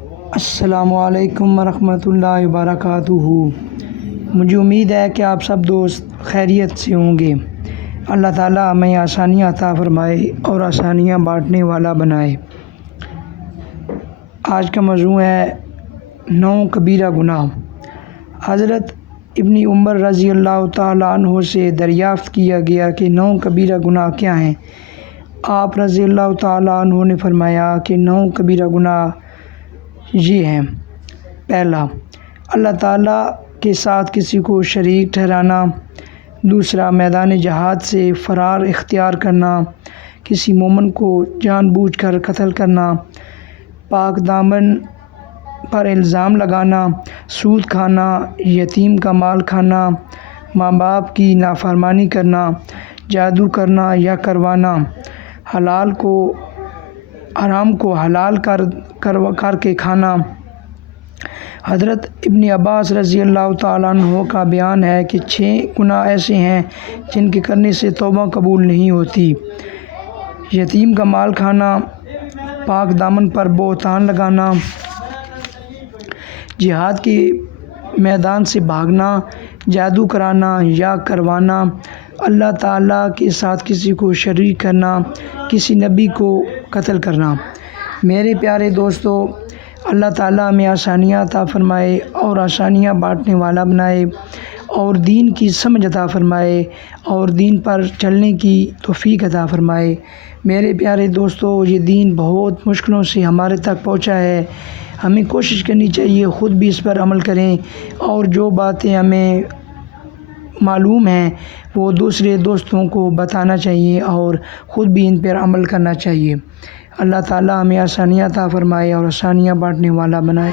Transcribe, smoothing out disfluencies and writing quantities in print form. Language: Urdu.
السلام علیکم ورحمۃ اللہ وبرکاتہ۔ مجھے امید ہے کہ آپ سب دوست خیریت سے ہوں گے۔ اللہ تعالیٰ ہمیں آسانیاں عطا فرمائے اور آسانیاں بانٹنے والا بنائے۔ آج کا موضوع ہے 9 کبیرہ گناہ۔ حضرت ابن عمر رضی اللہ تعالیٰ عنہ سے دریافت کیا گیا کہ 9 کبیرہ گناہ کیا ہیں؟ آپ رضی اللہ تعالیٰ عنہ نے فرمایا کہ 9 کبیرہ گناہ یہ ہیں۔ پہلا، اللہ تعالیٰ کے ساتھ کسی کو شریک ٹھہرانا۔ دوسرا، میدان جہاد سے فرار اختیار کرنا، کسی مومن کو جان بوجھ کر قتل کرنا، پاک دامن پر الزام لگانا، سود کھانا، یتیم کا مال کھانا، ماں باپ کی نافرمانی کرنا، جادو کرنا یا کروانا، حلال کو حرام کو حلال کر کے کھانا۔ حضرت ابن عباس رضی اللہ تعالیٰ عنہ کا بیان ہے کہ 6 گناہ ایسے ہیں جن کے کرنے سے توبہ قبول نہیں ہوتی: یتیم کا مال کھانا، پاک دامن پر بہتان لگانا، جہاد کے میدان سے بھاگنا، جادو کرانا یا کروانا، اللہ تعالیٰ کے ساتھ کسی کو شریک کرنا، کسی نبی کو قتل کرنا۔ میرے پیارے دوستو، اللہ تعالیٰ ہمیں آسانیاں عطا فرمائے اور آسانیاں بانٹنے والا بنائے، اور دین کی سمجھ عطا فرمائے اور دین پر چلنے کی توفیق عطا فرمائے۔ میرے پیارے دوستو، یہ دین بہت مشکلوں سے ہمارے تک پہنچا ہے۔ ہمیں کوشش کرنی چاہیے خود بھی اس پر عمل کریں، اور جو باتیں ہمیں معلوم ہیں وہ دوسرے دوستوں کو بتانا چاہیے اور خود بھی ان پر عمل کرنا چاہیے۔ اللہ تعالیٰ ہمیں آسانیاں عطا فرمائے اور آسانیاں بانٹنے والا بنائے۔